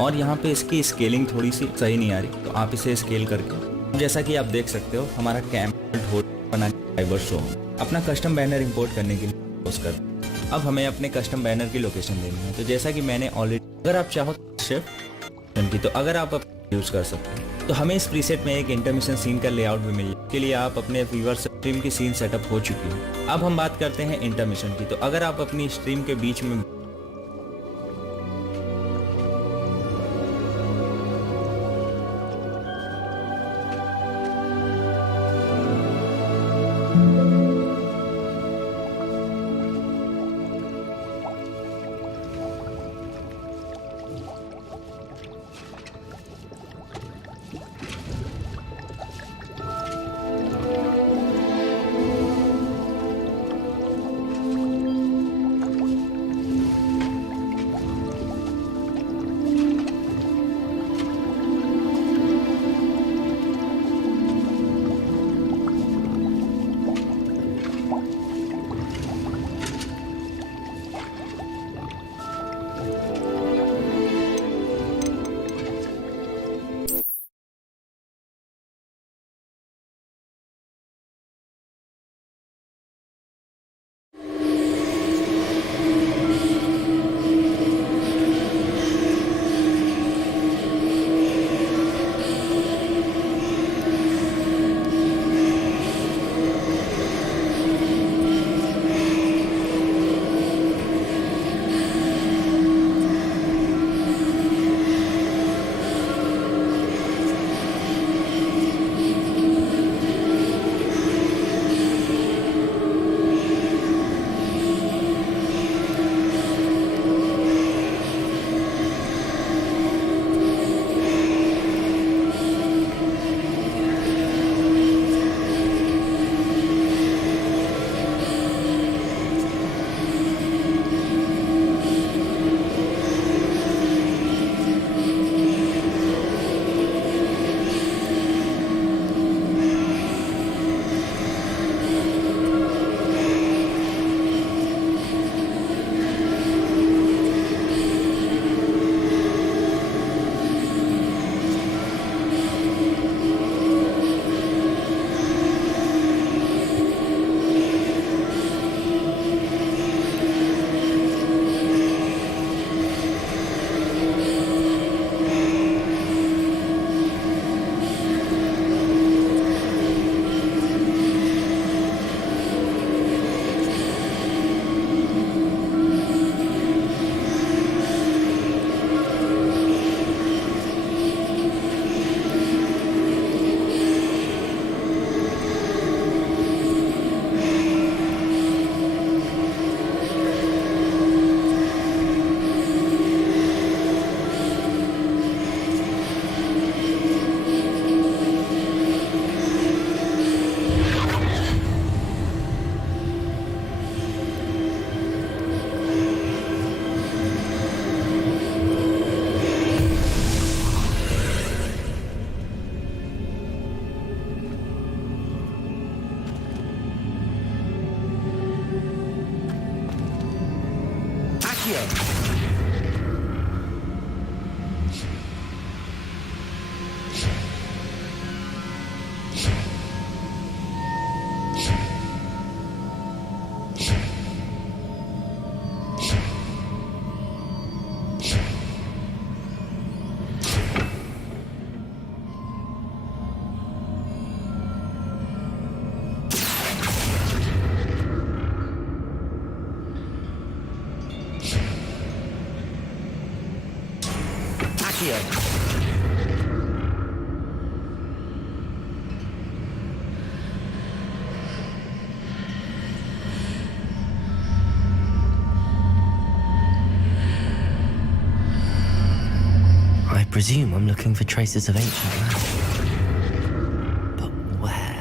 और यहाँ पे इसकी स्केलिंग थोड़ी सी सही नहीं आ रही, तो आप इसे स्केल करके, जैसा कि आप देख सकते हो, हमारा कैंप बना फाइबर शो अपना कस्टम बैनर इंपोर्ट करने के लिए पोस्ट कर। अब हमें अपने कस्टम बैनर की लोकेशन देनी है, तो जैसा कि मैंने ऑलरेडी, अगर आप चाहो शिफ्ट की, तो अगर आप यूज़ कर सकते हैं, तो हमें इस प्रीसेट में एक इंटरमिशन सीन का लेआउट भी मिल जाए। के लिए आप अपने व्यूअर स्ट्रीम की सीन सेटअप हो चुकी है। अब हम बात करते हैं इंटरमिशन की, तो अगर आप अपनी स्ट्रीम के बीच में Accio. I presume I'm looking for traces of ancient magic. But where?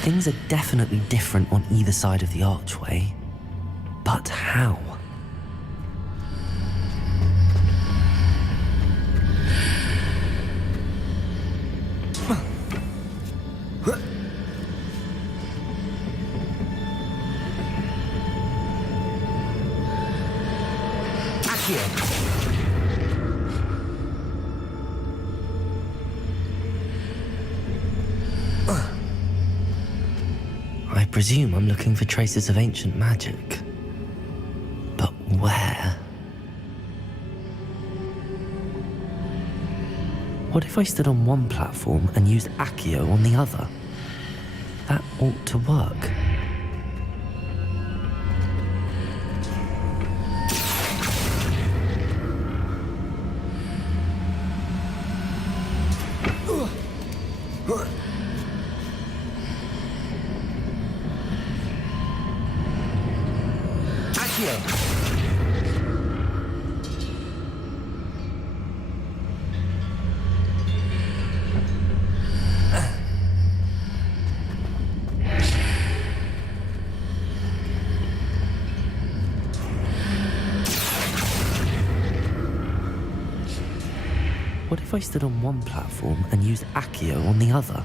Things are definitely different on either side of the archway. But how? Accio. I presume I'm looking for traces of ancient magic. But where? What if I stood on one platform and used Accio on the other? That ought to work. What if I stood on one platform and used Accio on the other?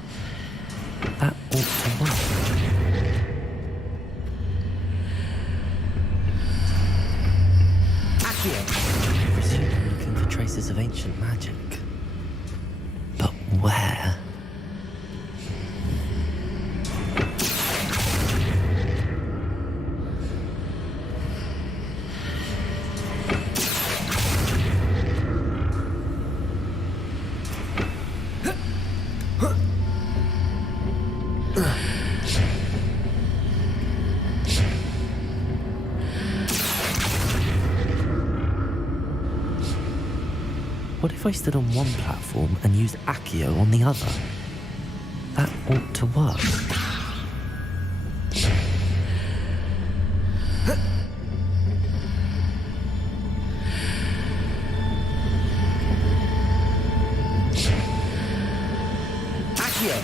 That ought to work. I presume I'm looking for traces of ancient magic. But where? What if I stood on one platform and used Accio on the other? That ought to work. Accio!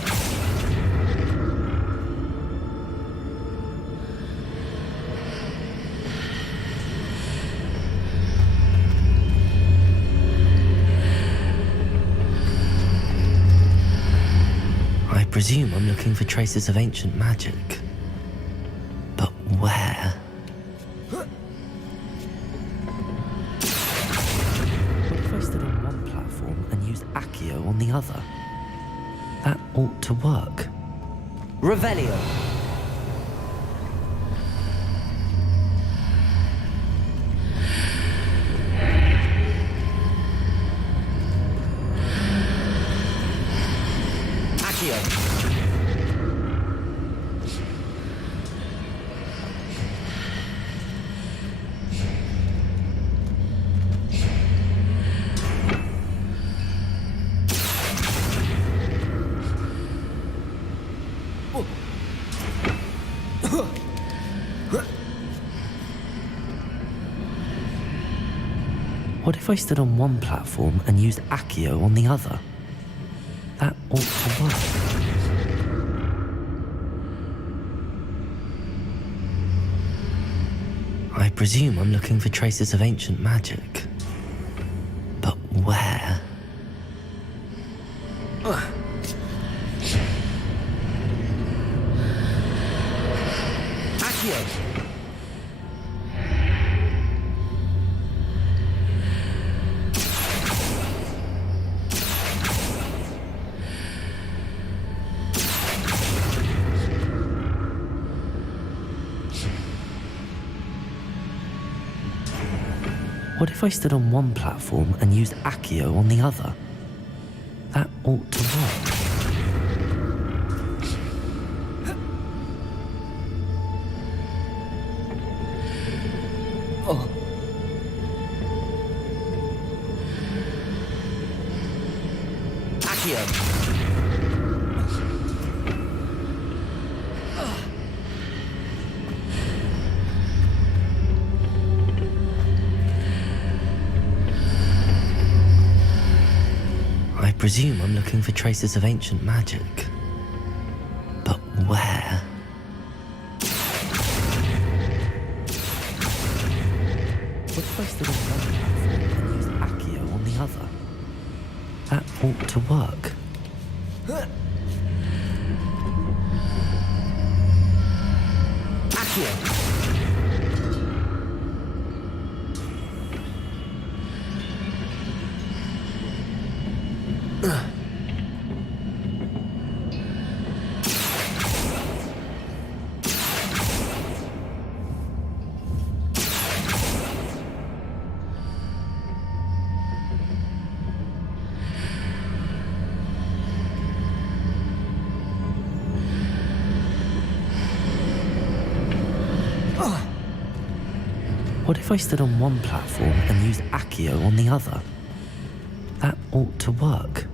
I presume I'm looking for traces of ancient magic. But where? What if I stood on one platform and used Accio on the other? That ought to work. Revelio! Accio! What if I stood on one platform and used Accio on the other? That ought to work. I presume I'm looking for traces of ancient magic. But where? Accio! What if I stood on one platform and used Accio on the other? That ought to work. I presume I'm looking for traces of ancient magic. But where? What if I stood on one platform and used Accio on the other? That ought to work. Accio! What if I stood on one platform and used Accio on the other? That ought to work.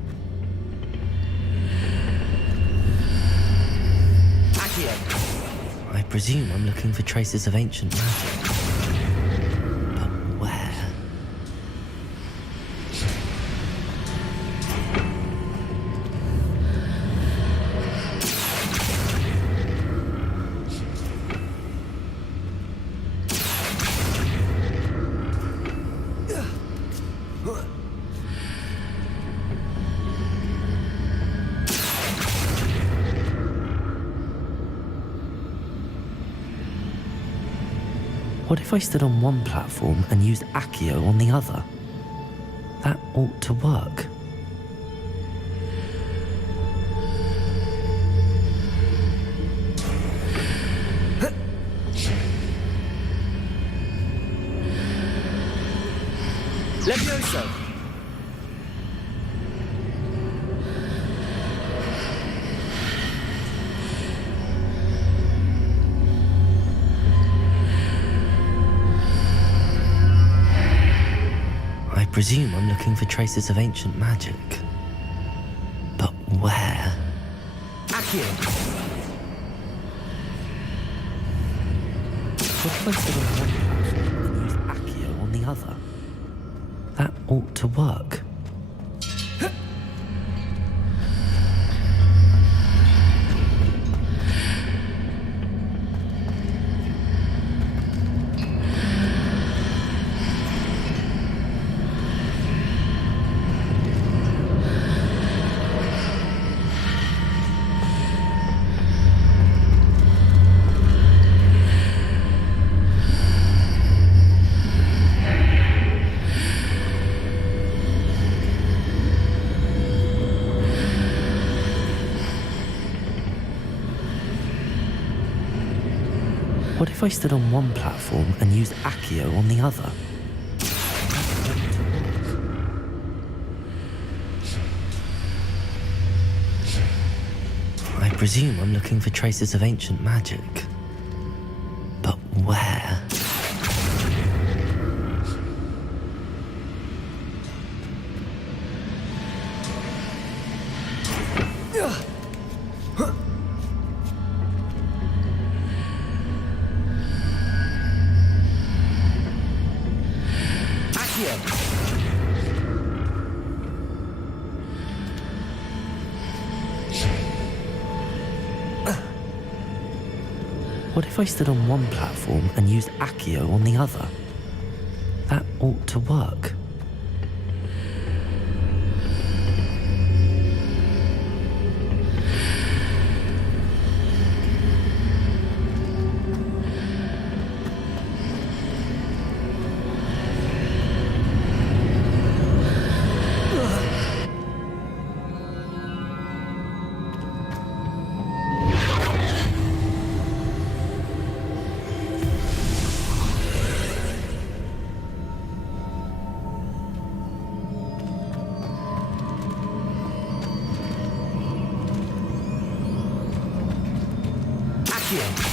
Accio! I presume I'm looking for traces of ancient magic. But where? What if I stood on one platform and used Accio on the other? That ought to work. Levioso! I presume I'm looking for traces of ancient magic. But where? Accio! What if I stood on one platform and used Accio on the other? That ought to work. What if I stood on one platform and used Accio on the other? I presume I'm looking for traces of ancient magic. But where? What if I stood on one platform and used Accio on the other? That ought to work. Accio.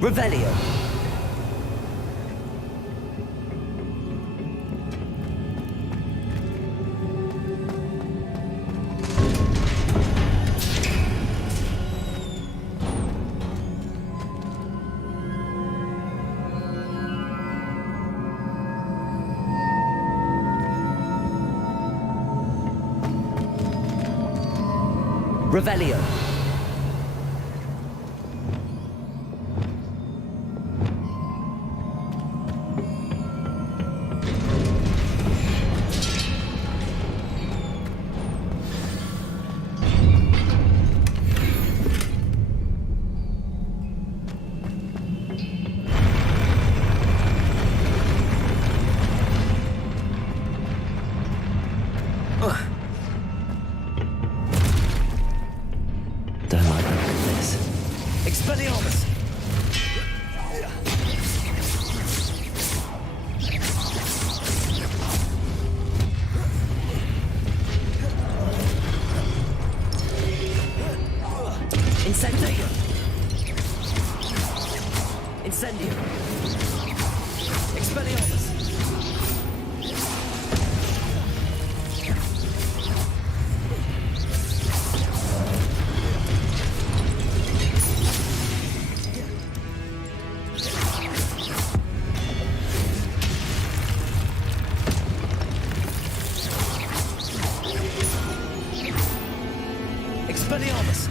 Revelio. Revelio. Don't like the look of this. Expelliarmus! Incendio! Incendio! Expelliarmus! Expelliarmus!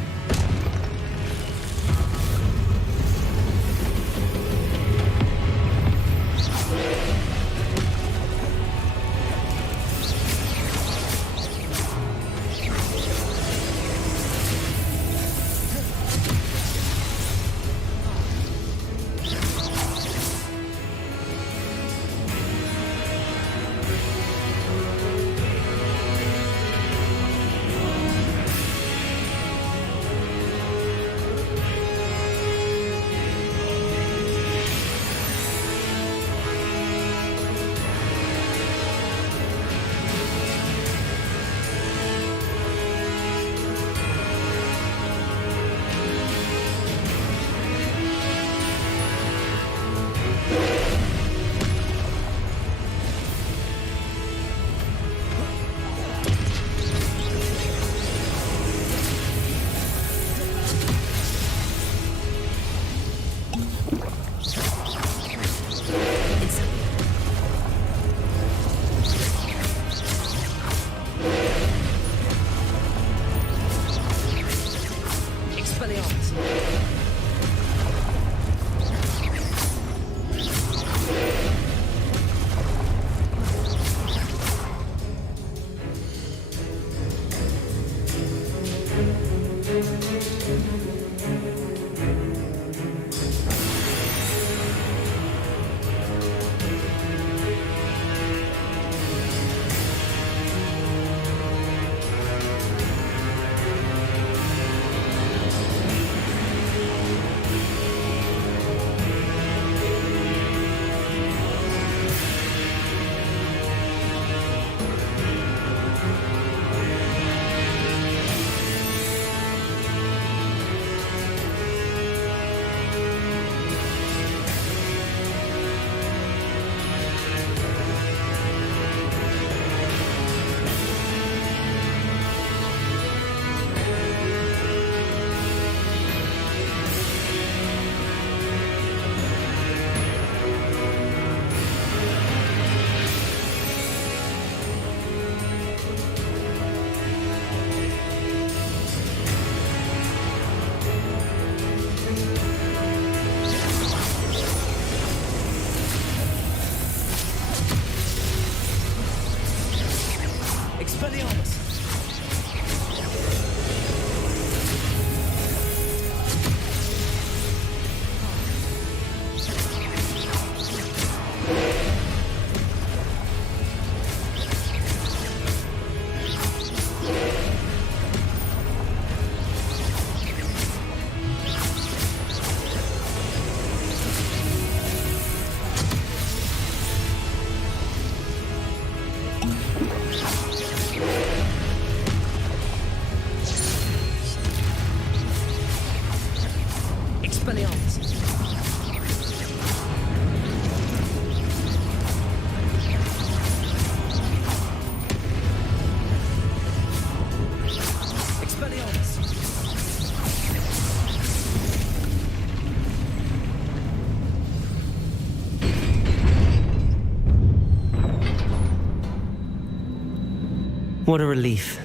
What a relief.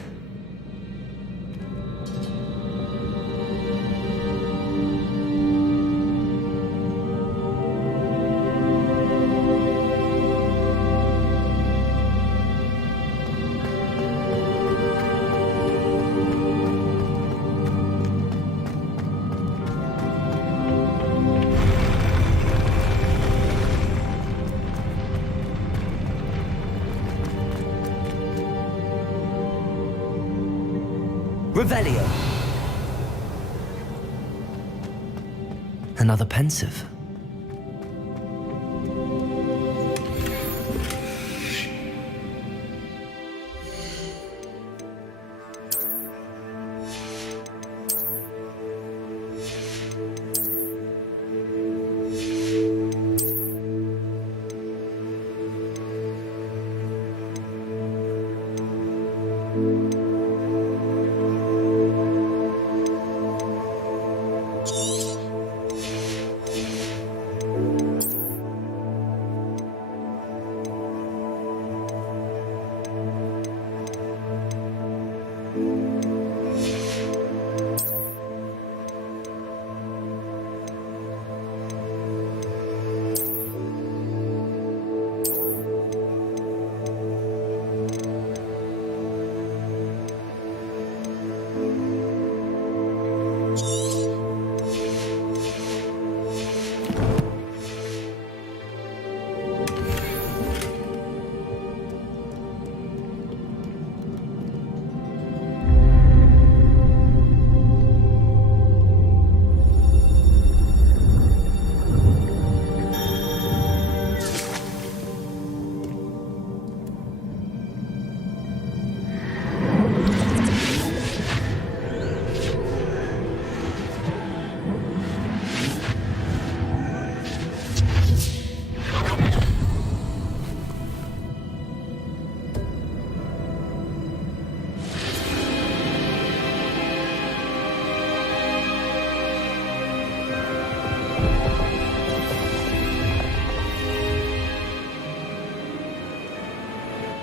Revelio. Another pensive.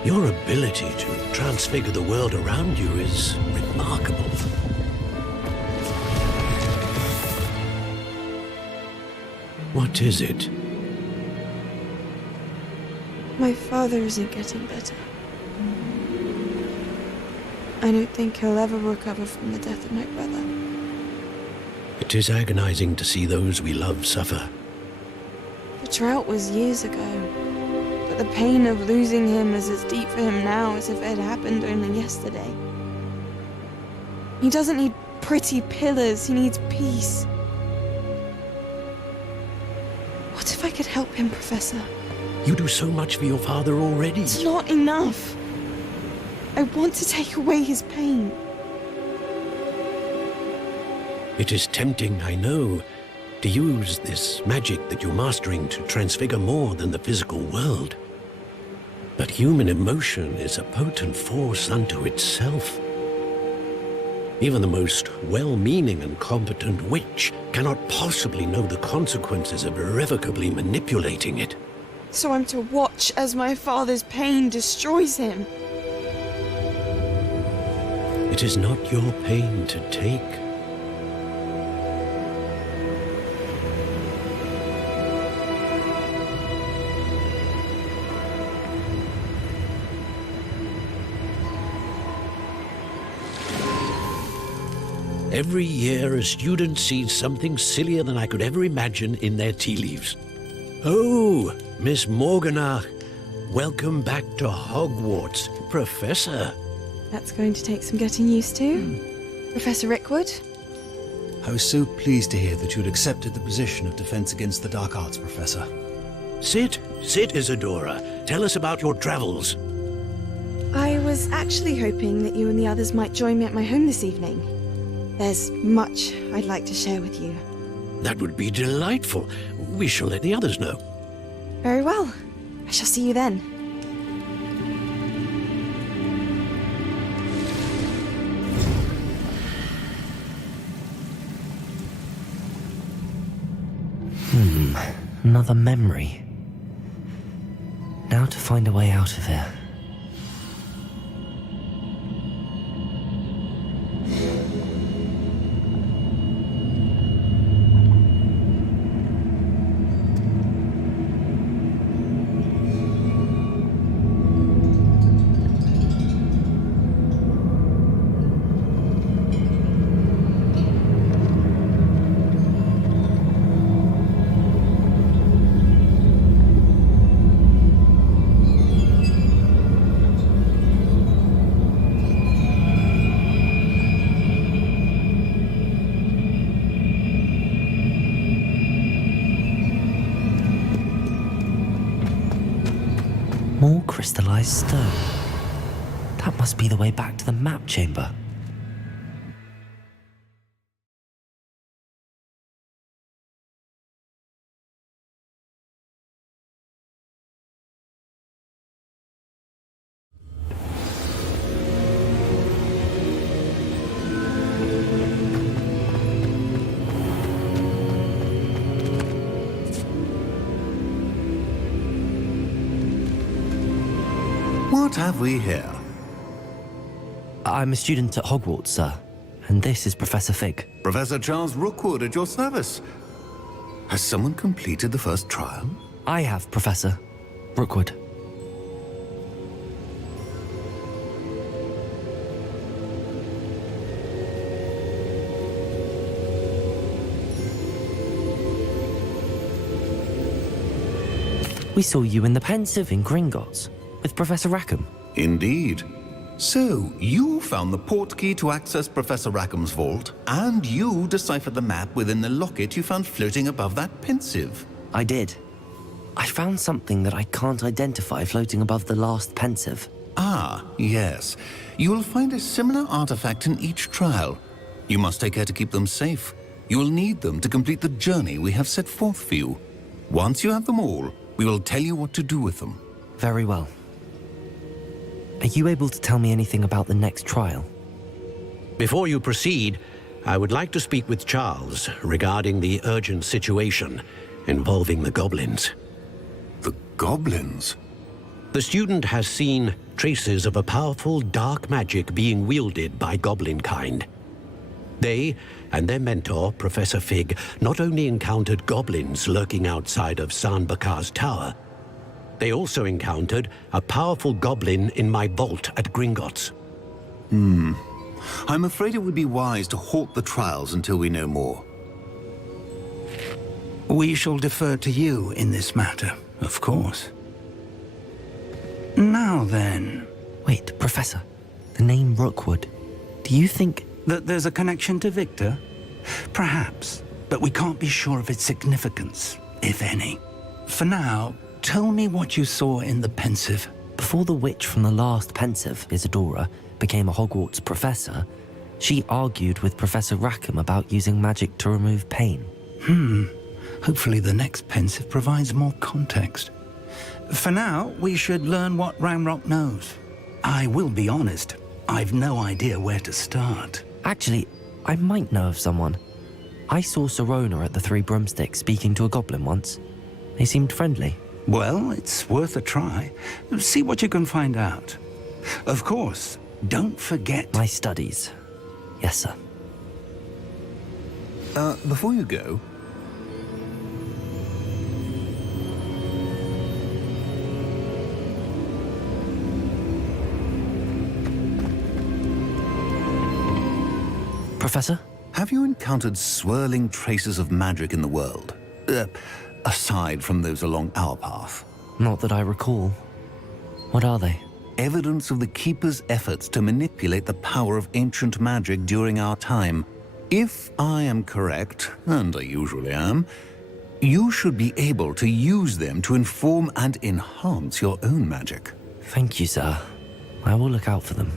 Your ability to transfigure the world around you is remarkable. What is it? My father isn't getting better. I don't think he'll ever recover from the death of my brother. It is agonizing to see those we love suffer. The drought was years ago, but the pain of losing him is as deep for him now as if it had happened only yesterday. He doesn't need pretty pillars, he needs peace. What if I could help him, Professor? You do so much for your father already. It's not enough. I want to take away his pain. It is tempting, I know, to use this magic that you're mastering to transfigure more than the physical world. But human emotion is a potent force unto itself. Even the most well-meaning and competent witch cannot possibly know the consequences of irrevocably manipulating it. So I'm to watch as my father's pain destroys him. It is not your pain to take. Every year, a student sees something sillier than I could ever imagine in their tea leaves. Oh, Miss Morganach, welcome back to Hogwarts, Professor. That's going to take some getting used to. Professor Rickwood? I was so pleased to hear that you had accepted the position of Defense Against the Dark Arts, Professor. Sit, Isadora. Tell us about your travels. I was actually hoping that you and the others might join me at my home this evening. There's much I'd like to share with you. That would be delightful. We shall let the others know. Very well. I shall see you then. Another memory. Now to find a way out of here. More crystallized stone. That must be the way back to the map chamber. What have we here? I'm a student at Hogwarts, sir. And this is Professor Fig. Professor Charles Rookwood at your service. Has someone completed the first trial? I have, Professor Rookwood. We saw you in the Pensive in Gringotts with Professor Rackham. Indeed. So, you found the port key to access Professor Rackham's vault, and you deciphered the map within the locket you found floating above that Pensive. I did. I found something that I can't identify floating above the last Pensive. Ah, yes. You will find a similar artifact in each trial. You must take care to keep them safe. You will need them to complete the journey we have set forth for you. Once you have them all, we will tell you what to do with them. Very well. Are you able to tell me anything about the next trial? Before you proceed, I would like to speak with Charles regarding the urgent situation involving the goblins. The goblins? The student has seen traces of a powerful dark magic being wielded by goblin kind. They and their mentor, Professor Fig, not only encountered goblins lurking outside of San Bakar's tower, they also encountered a powerful goblin in my vault at Gringotts. I'm afraid it would be wise to halt the trials until we know more. We shall defer to you in this matter, of course. Now then, Wait, Professor. The name Rookwood. Do you think... that there's a connection to Victor? Perhaps, but we can't be sure of its significance, if any. For now, tell me what you saw in the Pensive. Before the witch from the last Pensive, Isadora, became a Hogwarts professor, she argued with Professor Rackham about using magic to remove pain. Hopefully the next Pensive provides more context. For now, we should learn what Ramrock knows. I will be honest, I've no idea where to start. Actually, I might know of someone. I saw Sirona at the Three Broomsticks speaking to a goblin once. They seemed friendly. Well, it's worth a try. See what you can find out. Of course, don't forget... My studies. Yes, sir. Before you go... Professor? Have you encountered swirling traces of magic in the world? Aside from those along our path. Not that I recall. What are they? Evidence of the Keeper's efforts to manipulate the power of ancient magic during our time. If I am correct, and I usually am, you should be able to use them to inform and enhance your own magic. Thank you, sir. I will look out for them.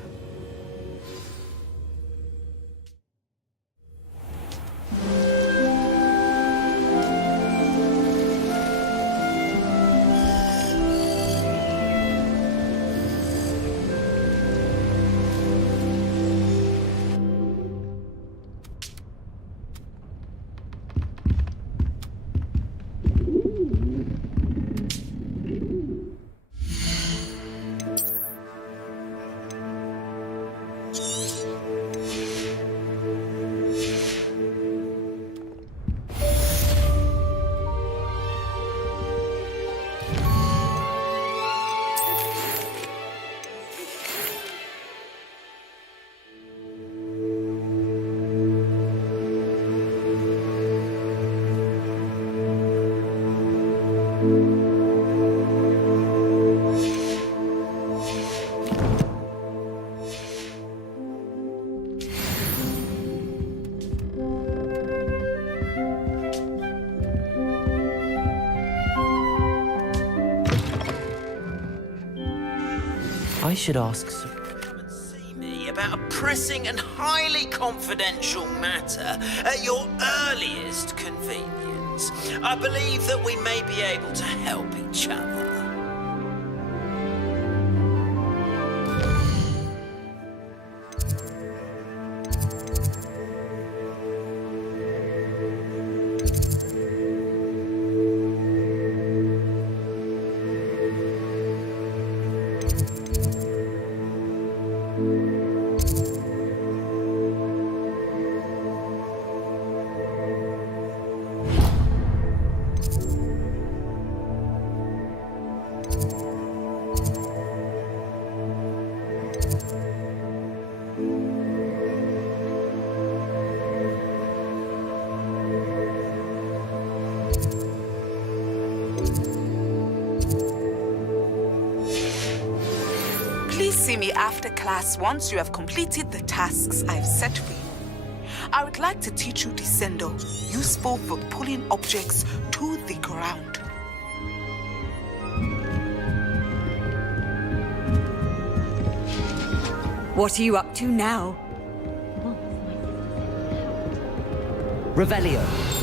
I should ask. Come and see me about a pressing and highly confidential matter at your earliest convenience. I believe that we may be able to help each other. Please see me after class once you have completed the tasks I've set for you. I would like to teach you Descendo, useful for pulling objects to the ground. What are you up to now? Revelio.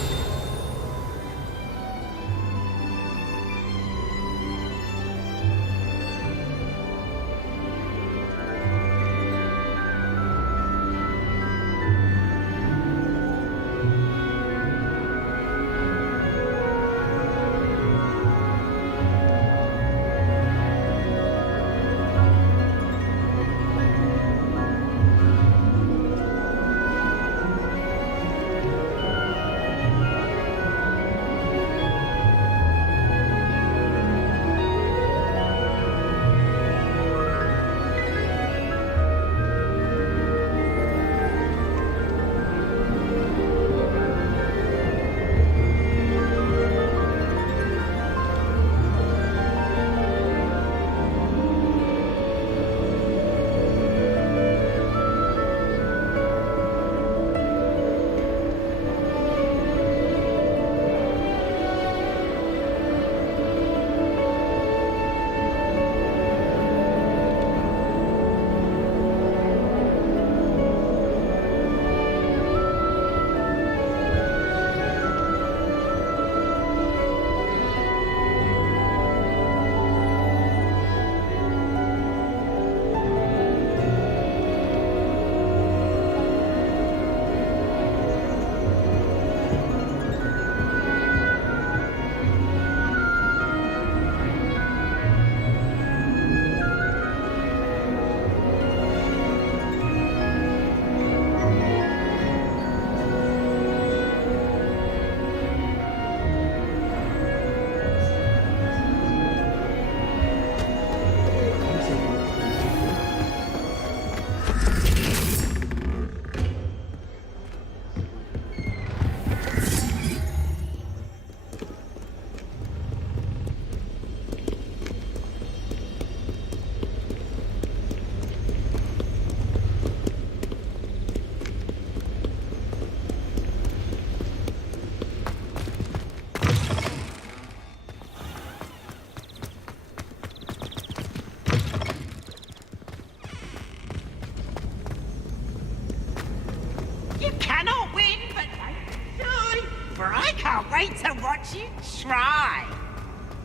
can't wait to watch you try.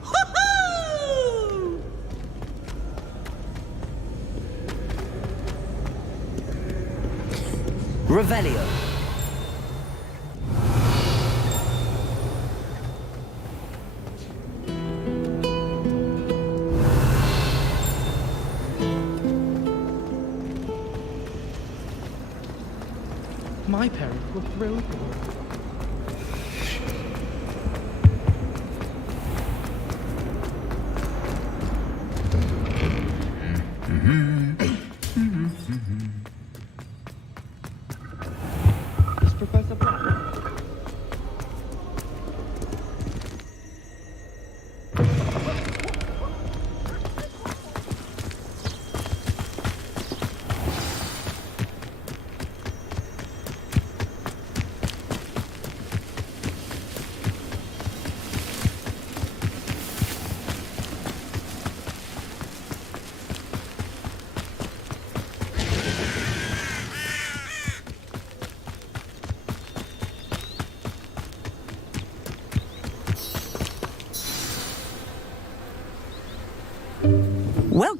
Woohoo! Revelio. My parents were thrilled with it. Is Professor Black?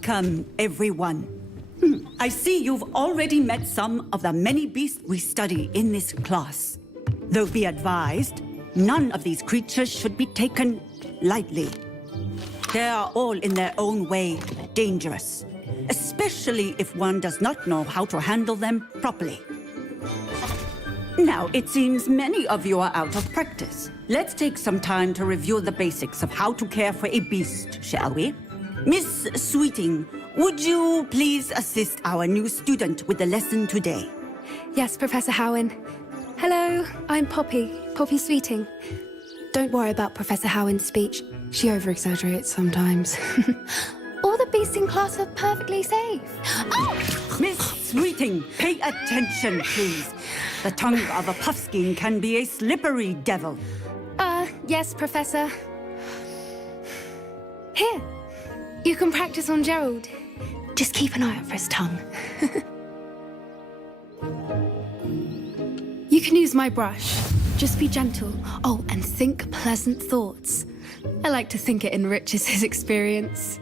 Welcome, everyone. I see you've already met some of the many beasts we study in this class. Though be advised, none of these creatures should be taken lightly. They are all in their own way dangerous, especially if one does not know how to handle them properly. Now, it seems many of you are out of practice. Let's take some time to review the basics of how to care for a beast, shall we? Miss Sweeting, would you please assist our new student with the lesson today? Yes, Professor Howen. Hello, I'm Poppy Sweeting. Don't worry about Professor Howen's speech. She over-exaggerates sometimes. All the beasts in class are perfectly safe. Oh! Miss Sweeting, pay attention, please. The tongue of a puffskein can be a slippery devil. Yes, Professor. Here, you can practice on Gerald. Just keep an eye out for his tongue. You can use my brush. Just be gentle. Oh, and think pleasant thoughts. I like to think it enriches his experience.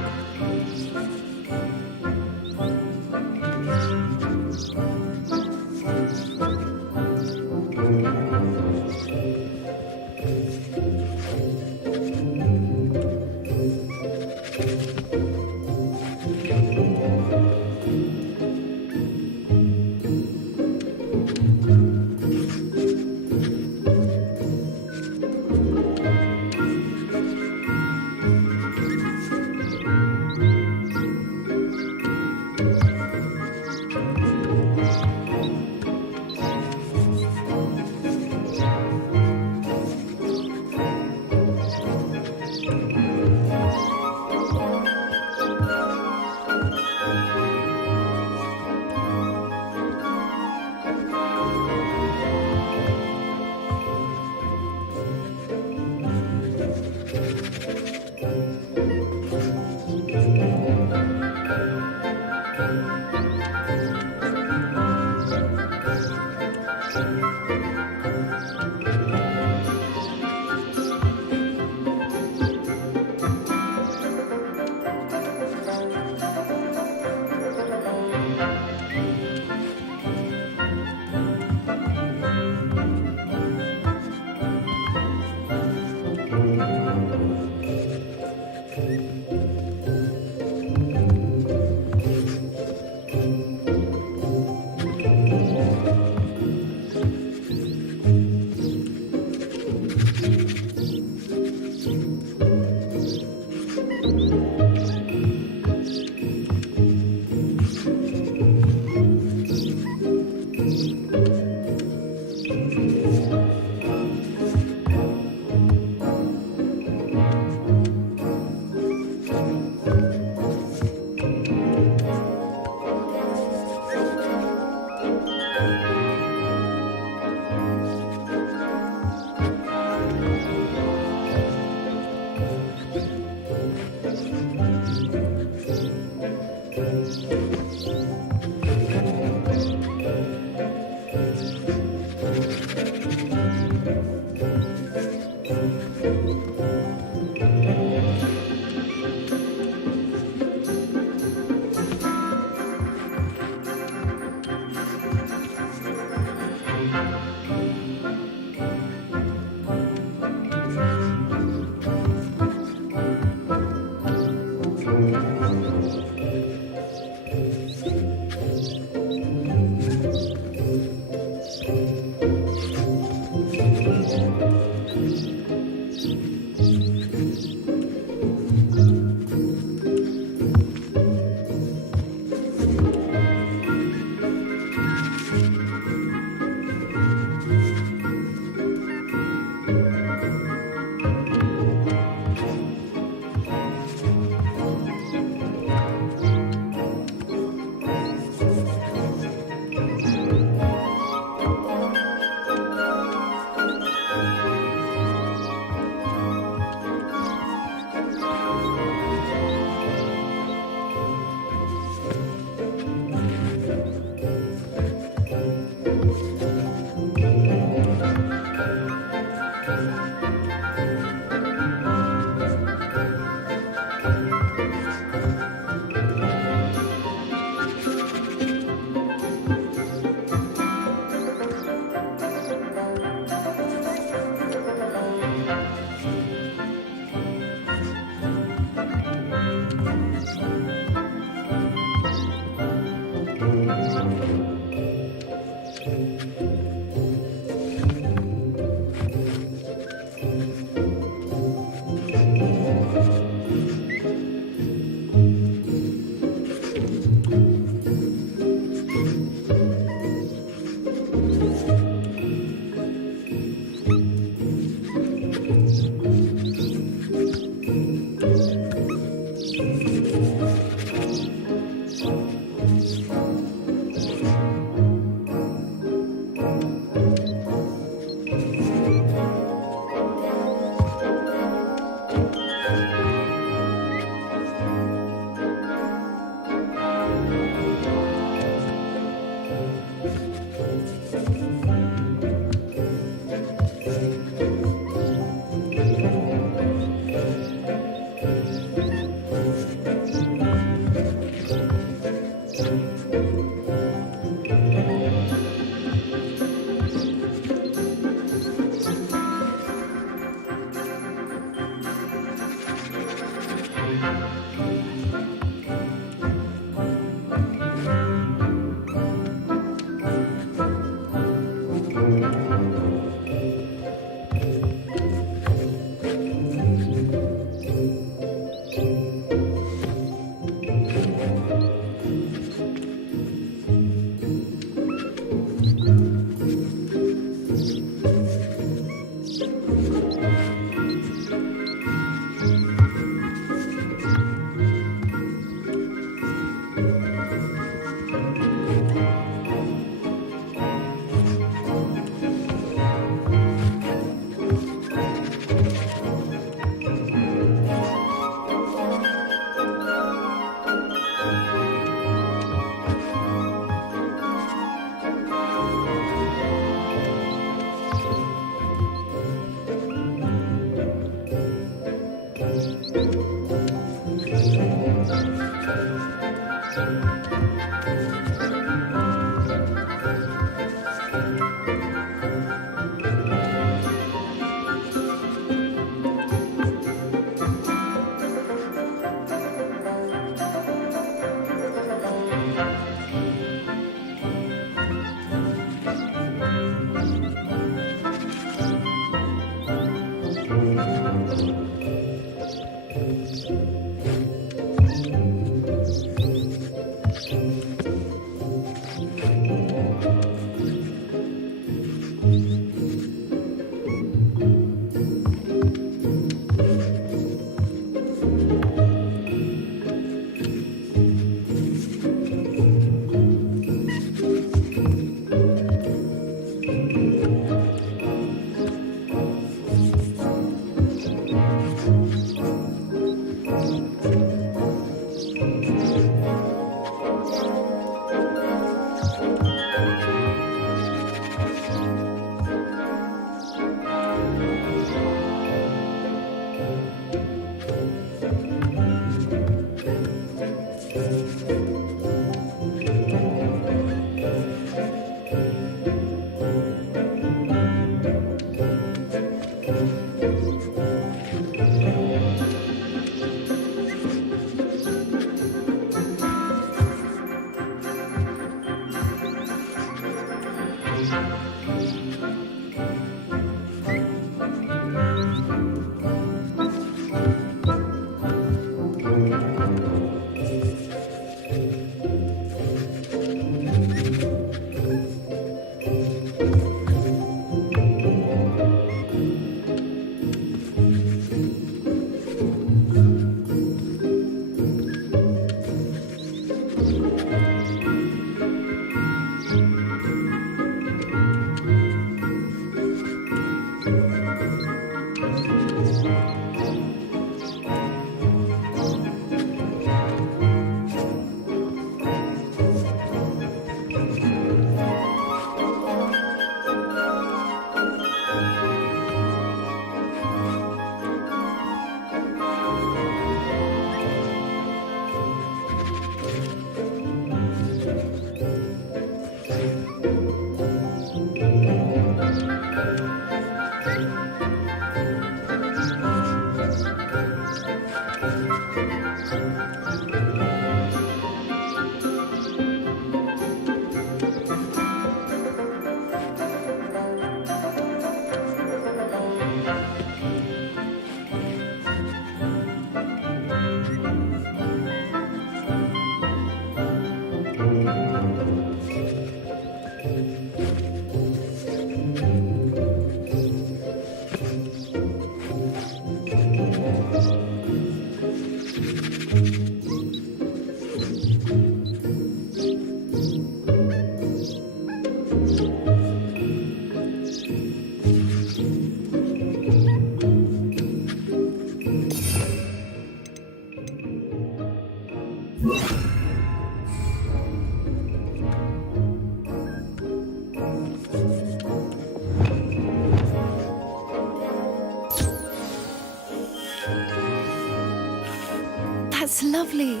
That's lovely.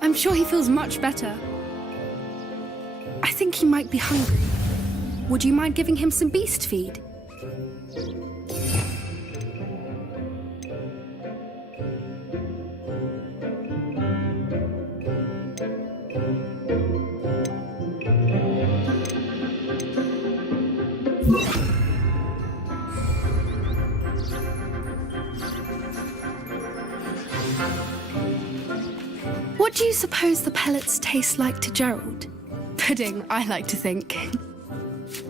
I'm sure he feels much better. I think he might be hungry. Would you mind giving him some beast feed? What do you suppose the pellets taste like to Gerald? Pudding, I like to think.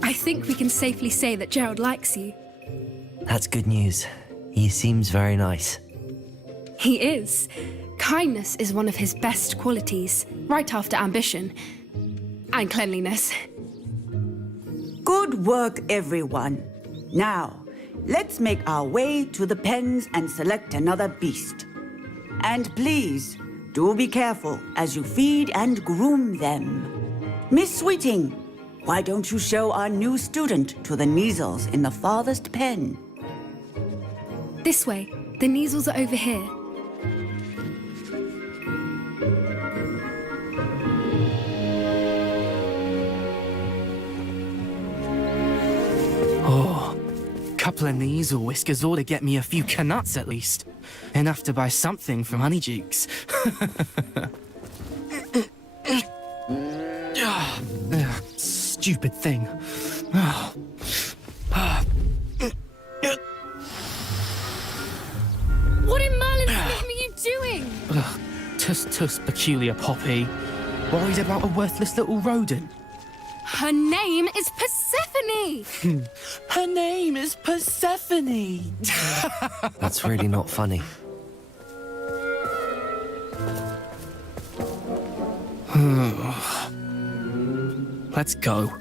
I think we can safely say that Gerald likes you. That's good news. He seems very nice. He is. Kindness is one of his best qualities, right after ambition. And cleanliness. Good work, everyone. Now, let's make our way to the pens and select another beast. And please, do be careful as you feed and groom them. Miss Sweeting, why don't you show our new student to the Kneazles in the farthest pen? This way. The Kneazles are over here. Oh, couple of Kneazle whiskers ought to get me a few Canuts at least. Enough to buy something from Honeydukes. Stupid thing. What in Merlin's name are you doing? Tuss, peculiar Poppy. Worried about a worthless little rodent. Her name is Persephone! Her name is Persephone! That's really not funny. Let's go.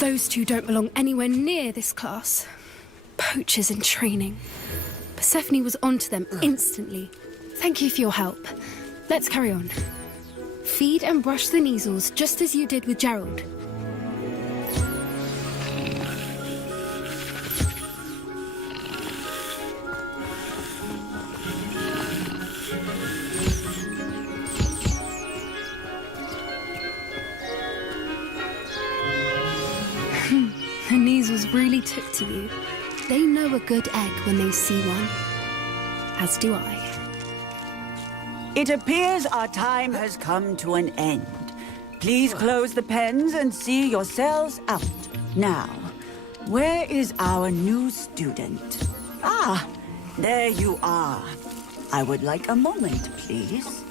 Those two don't belong anywhere near this class. Poachers in training. Persephone was onto them instantly. Thank you for your help. Let's carry on. Feed and brush the Kneazles just as you did with Gerald. The Kneazles really took to you. They know a good egg when they see one. As do I. It appears our time has come to an end. Please close the pens and see yourselves out. Now, where is our new student? Ah, there you are. I would like a moment, please.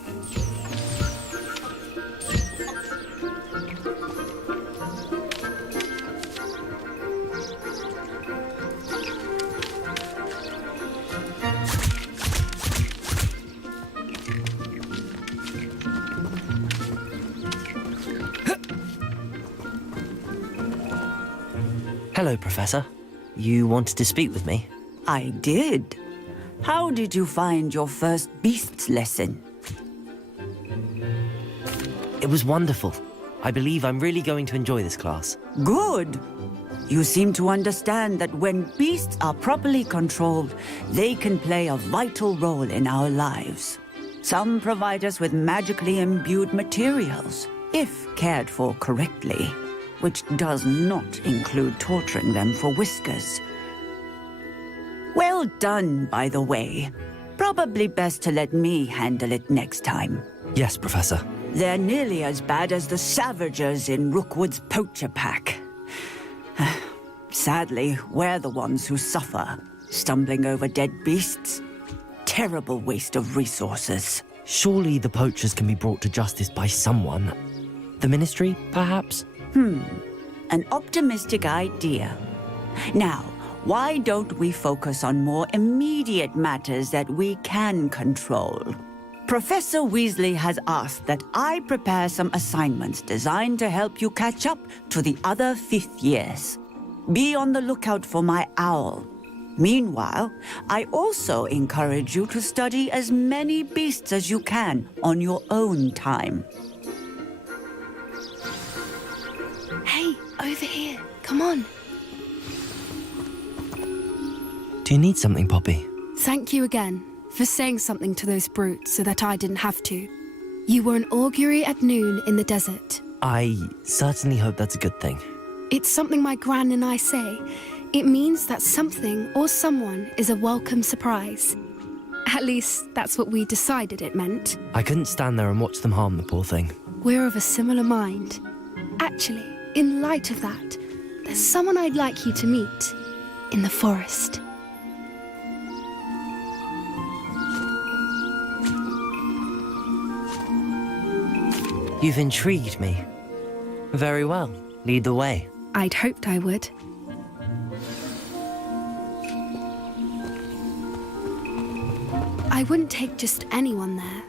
Hello, Professor. You wanted to speak with me? I did. How did you find your first beasts lesson? It was wonderful. I believe I'm really going to enjoy this class. Good. You seem to understand that when beasts are properly controlled, they can play a vital role in our lives. Some provide us with magically imbued materials, if cared for correctly, which does not include torturing them for whiskers. Well done, by the way. Probably best to let me handle it next time. Yes, Professor. They're nearly as bad as the Savagers in Rookwood's poacher pack. Sadly, we're the ones who suffer, stumbling over dead beasts. Terrible waste of resources. Surely the poachers can be brought to justice by someone. The Ministry, perhaps? An optimistic idea. Now, why don't we focus on more immediate matters that we can control? Professor Weasley has asked that I prepare some assignments designed to help you catch up to the other 5th years. Be on the lookout for my owl. Meanwhile, I also encourage you to study as many beasts as you can on your own time. Over here. Come on. Do you need something, Poppy? Thank you again for saying something to those brutes so that I didn't have to. You were an augury at noon in the desert. I certainly hope that's a good thing. It's something my gran and I say. It means that something or someone is a welcome surprise. At least, that's what we decided it meant. I couldn't stand there and watch them harm the poor thing. We're of a similar mind. Actually, in light of that, there's someone I'd like you to meet in the forest. You've intrigued me. Very well. Lead the way. I'd hoped I would. I wouldn't take just anyone there.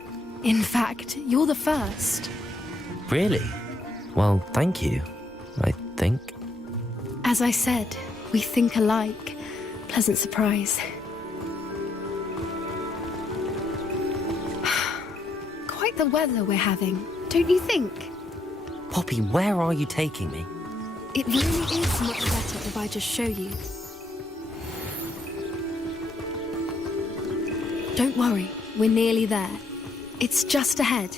In fact, you're the first. Really? Well, thank you, I think. As I said, we think alike. Pleasant surprise. Quite the weather we're having, don't you think? Poppy, where are you taking me? It really is much better if I just show you. Don't worry, we're nearly there. It's just ahead.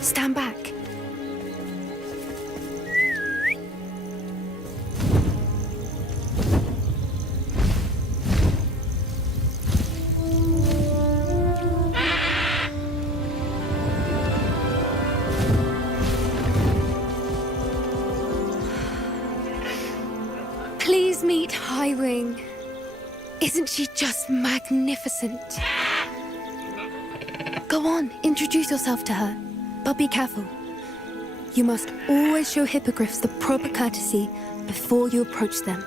Stand back. Please meet Highwing. Isn't she just magnificent? Go on, introduce yourself to her. But be careful. You must always show hippogriffs the proper courtesy before you approach them.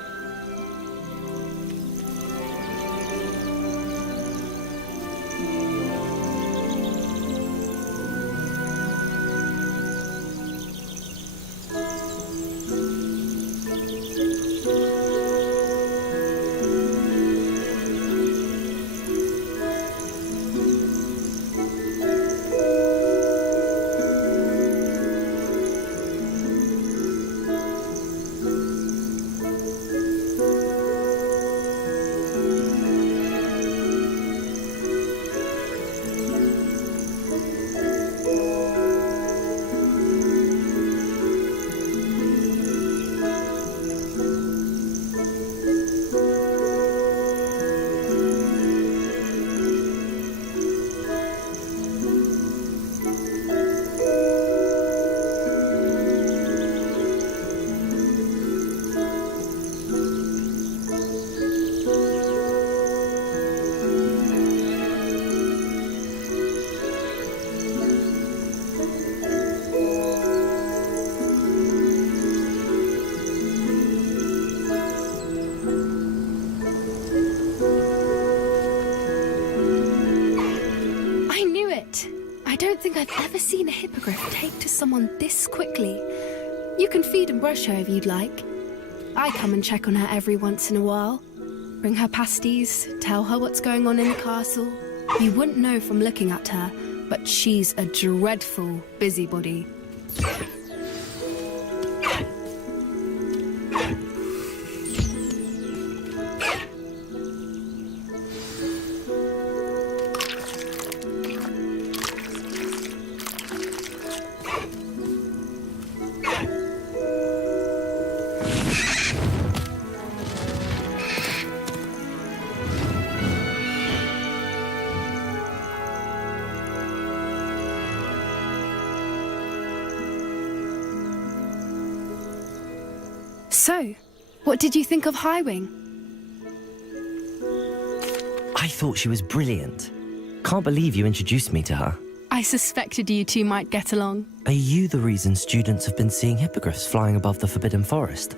I've ever seen a hippogriff take to someone this quickly. You can feed and brush her if you'd like. I come and check on her every once in a while. Bring her pasties, tell her what's going on in the castle. You wouldn't know from looking at her, but she's a dreadful busybody. So, what did you think of Highwing? I thought she was brilliant. Can't believe you introduced me to her. I suspected you two might get along. Are you the reason students have been seeing hippogriffs flying above the Forbidden Forest?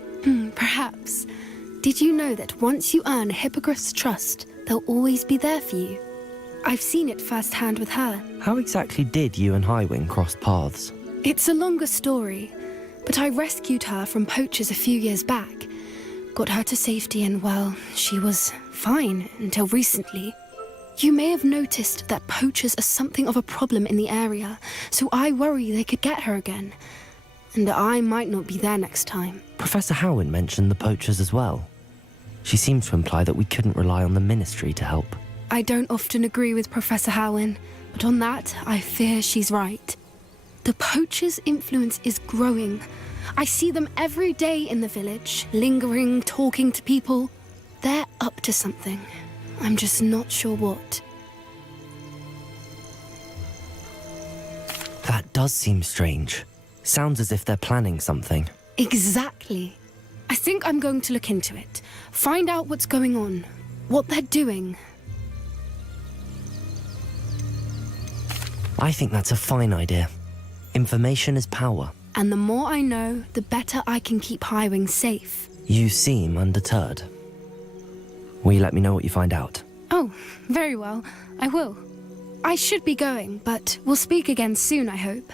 Perhaps. Did you know that once you earn a hippogriff's trust, they'll always be there for you? I've seen it firsthand with her. How exactly did you and Highwing cross paths? It's a longer story, but I rescued her from poachers a few years back. Got her to safety and, well, she was fine until recently. You may have noticed that poachers are something of a problem in the area, so I worry they could get her again. And I might not be there next time. Professor Howin mentioned the poachers as well. She seemed to imply that we couldn't rely on the Ministry to help. I don't often agree with Professor Howin, but on that, I fear she's right. The poachers' influence is growing. I see them every day in the village, lingering, talking to people. They're up to something. I'm just not sure what. That does seem strange. Sounds as if they're planning something. Exactly. I think I'm going to look into it. Find out what's going on, what they're doing. I think that's a fine idea. Information is power. And the more I know, the better I can keep Highwing safe. You seem undeterred. Will you let me know what you find out? Oh, very well. I will. I should be going, but we'll speak again soon, I hope.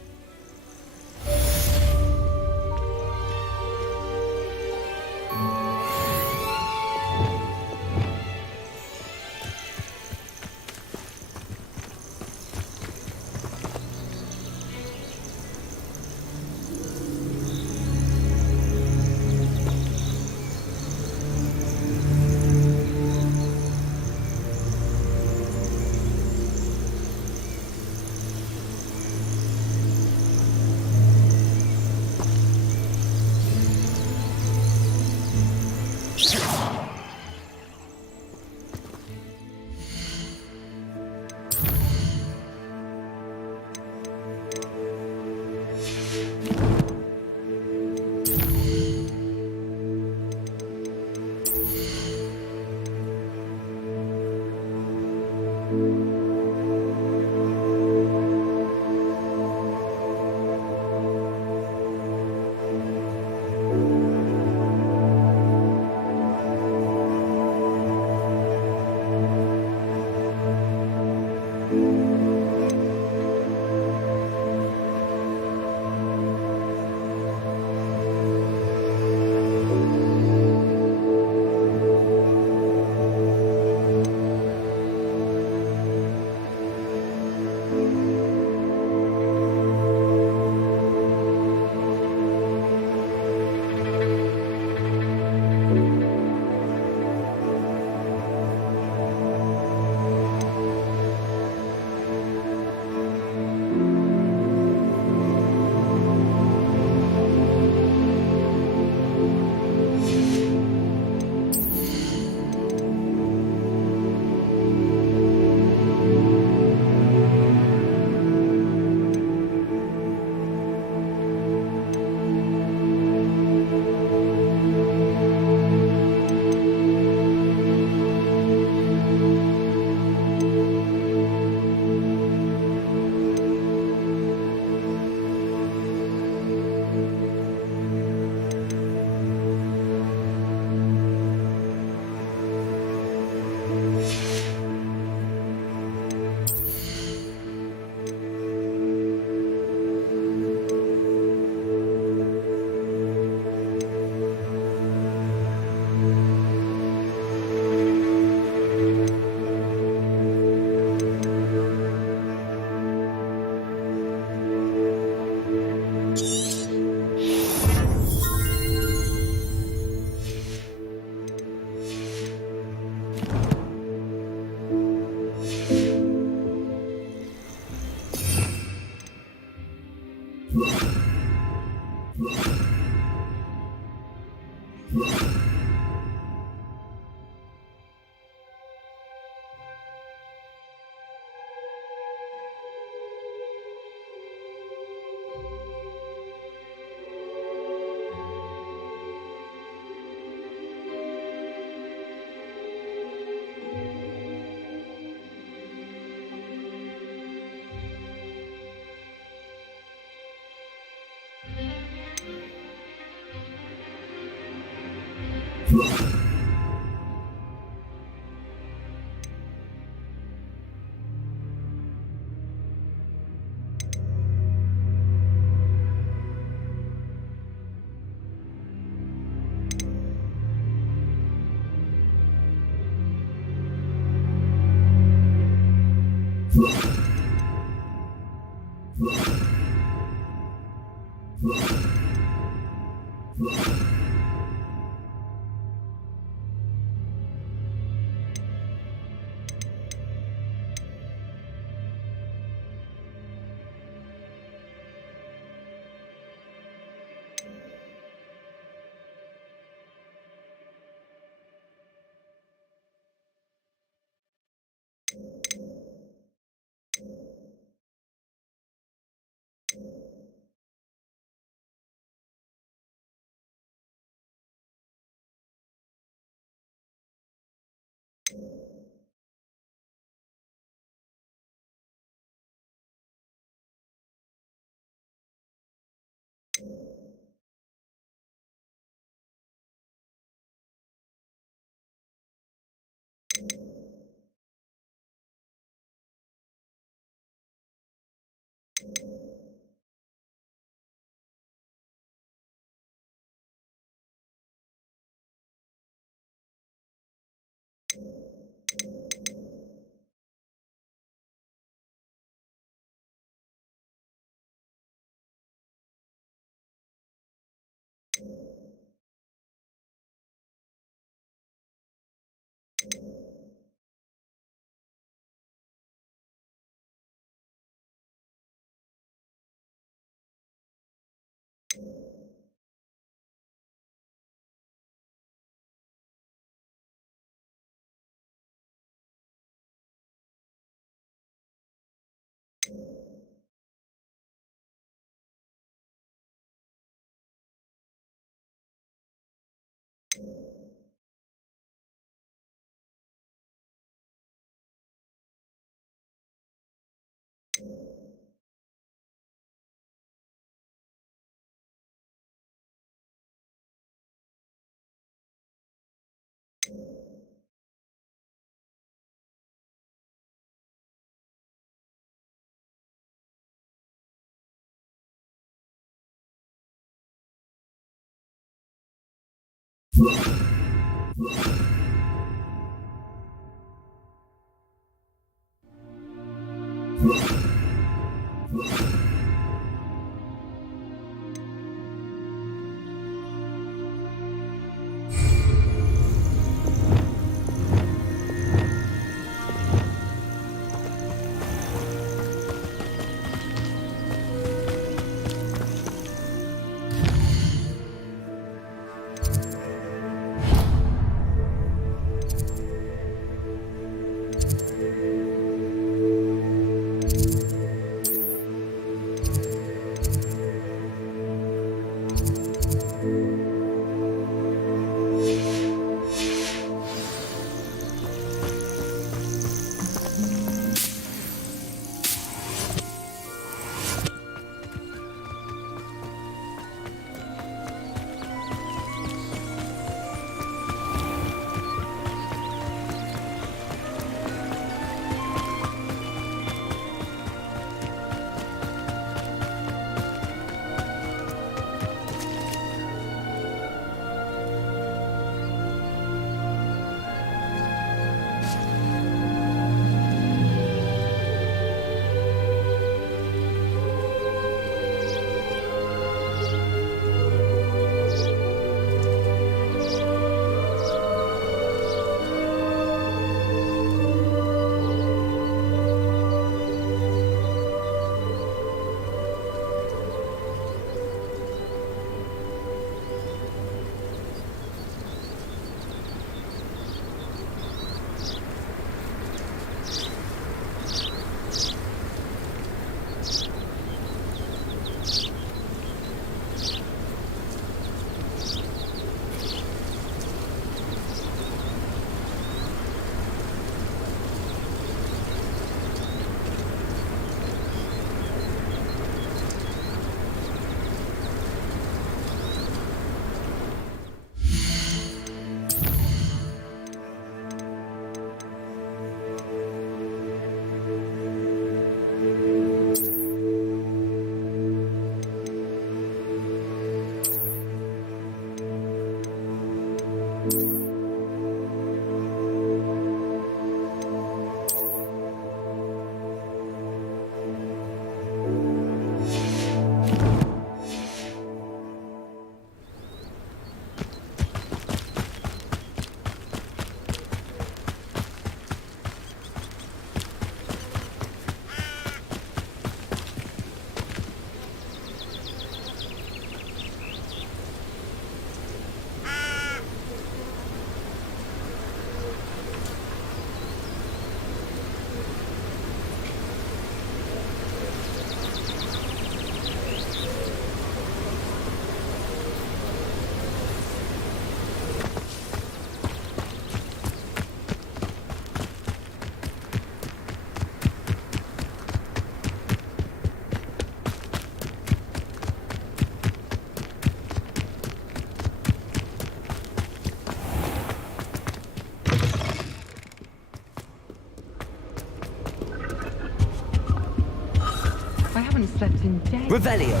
certain day. Revelio.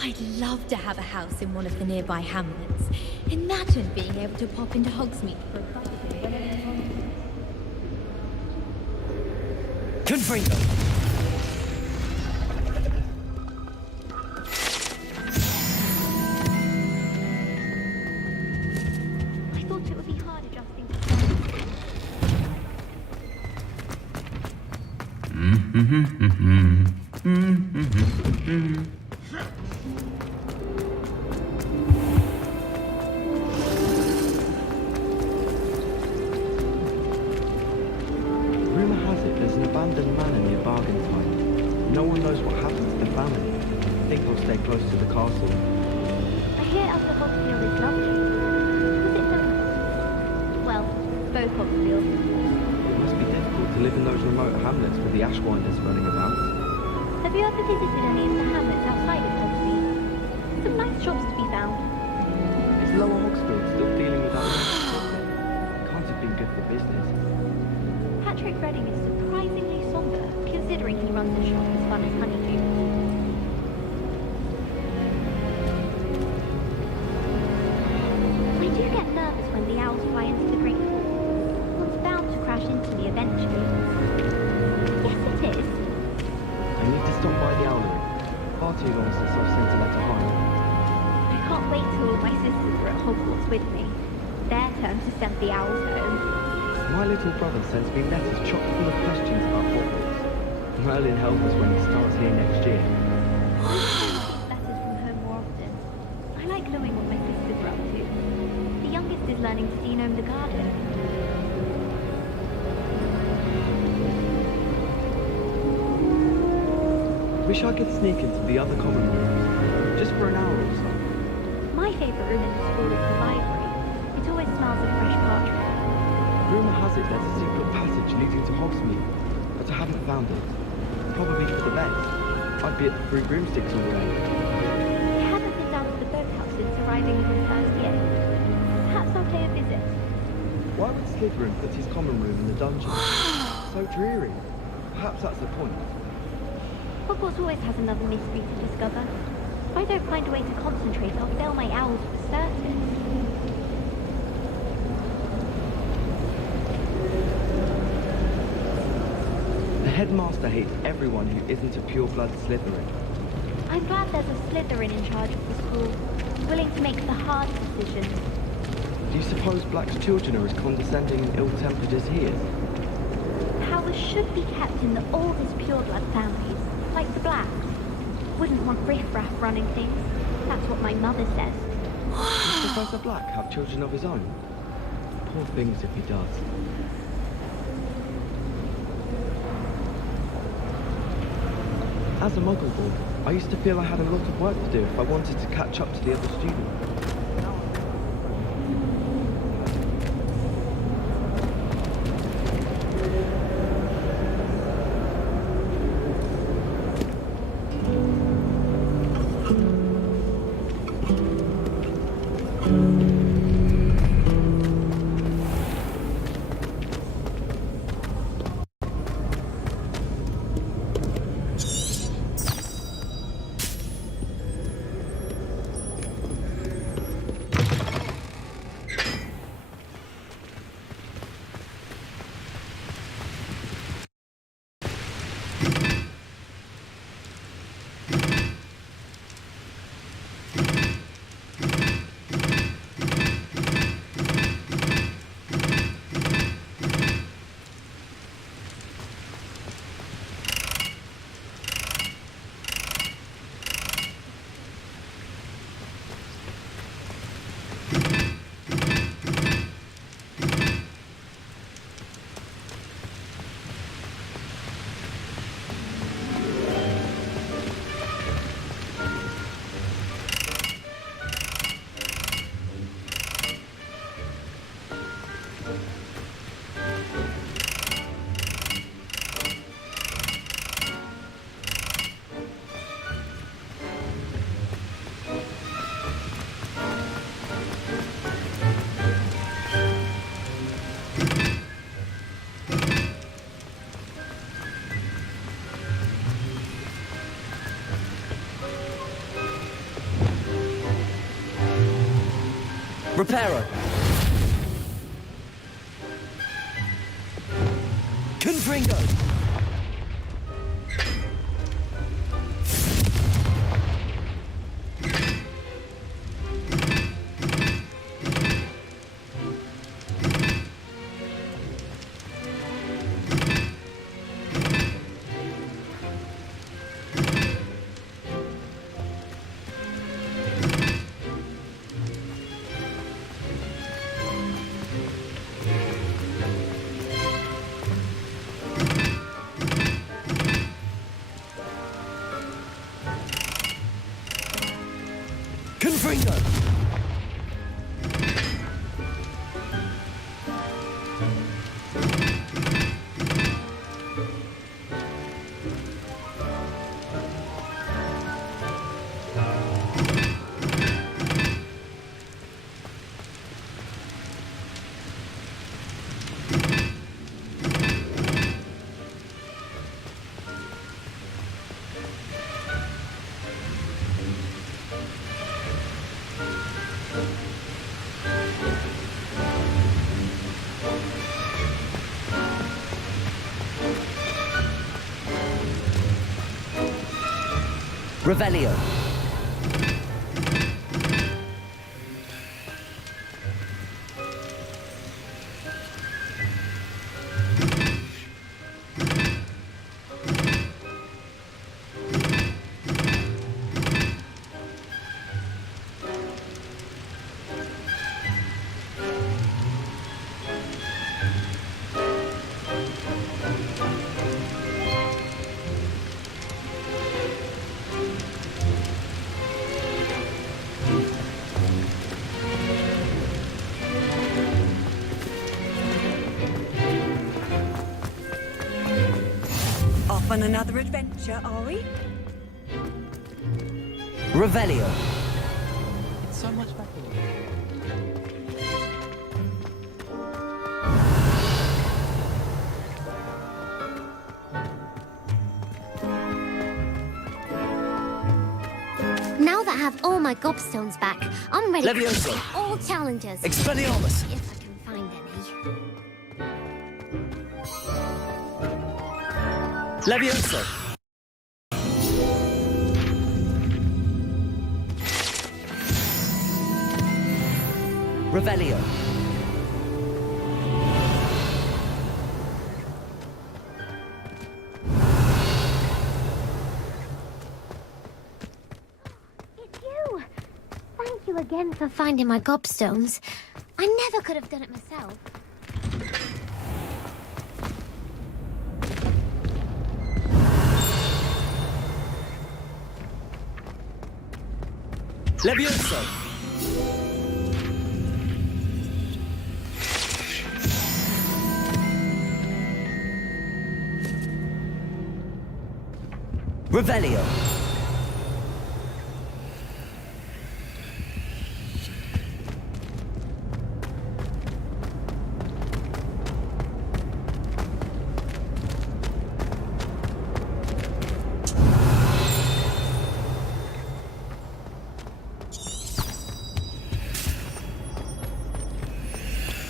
I'd love to have a house in one of the nearby hamlets. Imagine being able to pop into Hogsmeade for a bite whenever you want. Confringo. I thought it would be hard adjusting Rumour has it there's an abandoned manor near Bargain's. No one knows what happened to the family. I think we'll stay close to the castle. I hear Upper Hogsfield is lovely. Is it nice? Well, both Hogsfields. It must be difficult to live in those remote hamlets with the Ashwinders running about. Have you ever visited any of the hamlets outside of Hogsmeade? Some nice shops to be found. Is Lower Hogsfield still dealing with that? Can't have been good for business. Patrick Redding is surprisingly somber, considering he runs a shop as fun as Honeydew. I do get nervous when the owls fly into the Great Hall. One's bound to crash into me eventually. Yes, it is. I need to stop by the owlery. Far too long since I've sent a letter home. I can't wait till all my sisters are at Hogwarts with me. Their turn to send the owls home. My little brother sends me letters chock full of questions about Hogwarts. Merlin help us when he starts here next year. I receive letters from home more often. I like knowing what my sisters are up to. The youngest is learning to genome the garden. Wish I could sneak into the other common rooms, just for an hour or so. My favourite room in the school is the library. It always smells of fresh parchment. Rumour has it there's a secret passage leading to Hogsmeade, but I haven't found it. Probably for the best. I'd be at the Three Broomsticks all day. I haven't been down to the boathouse since arriving from first year. Perhaps I'll pay a visit. Why would Slytherin put his common room in the dungeon? So dreary. Perhaps that's the point. Hogwarts always has another mystery to discover. If I don't find a way to concentrate, I'll fail my owls for certain. The headmaster hates everyone who isn't a pure-blood Slytherin. I'm glad there's a Slytherin in charge of the school, willing to make the hard decisions. Do you suppose Black's children are as condescending and ill-tempered as he is? Power should be kept in the oldest pure-blood families, like the Blacks. Wouldn't want riff-raff running things. That's what my mother says. Does Professor Black have children of his own? Poor things if he does. As a Muggle boy, I used to feel I had a lot of work to do if I wanted to catch up to the other students. Reparo. Confringo. Confringo. Revelio. Off on another adventure, are we? Revelio. It's so much better. Now that I have all my gobstones back, I'm ready Levioso. to take all challenges. Expelliarmus. If I can find any. Levioso. Revelio. It's you! Thank you again for finding my gobstones. I never could have done it myself. Levioso. Revelio.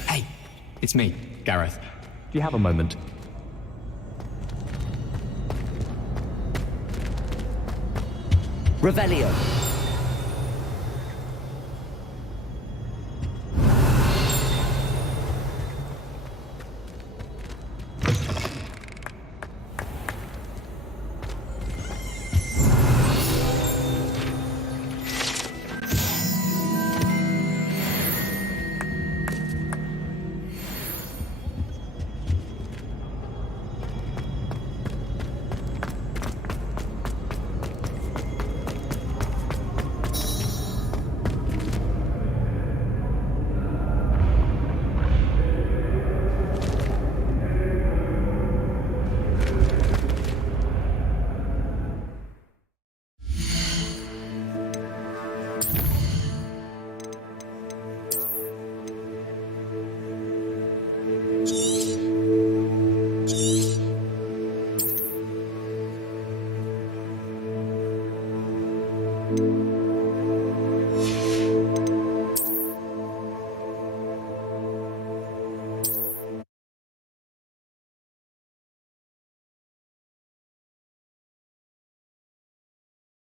Hey, it's me, Gareth. Do you have a moment? Revelio.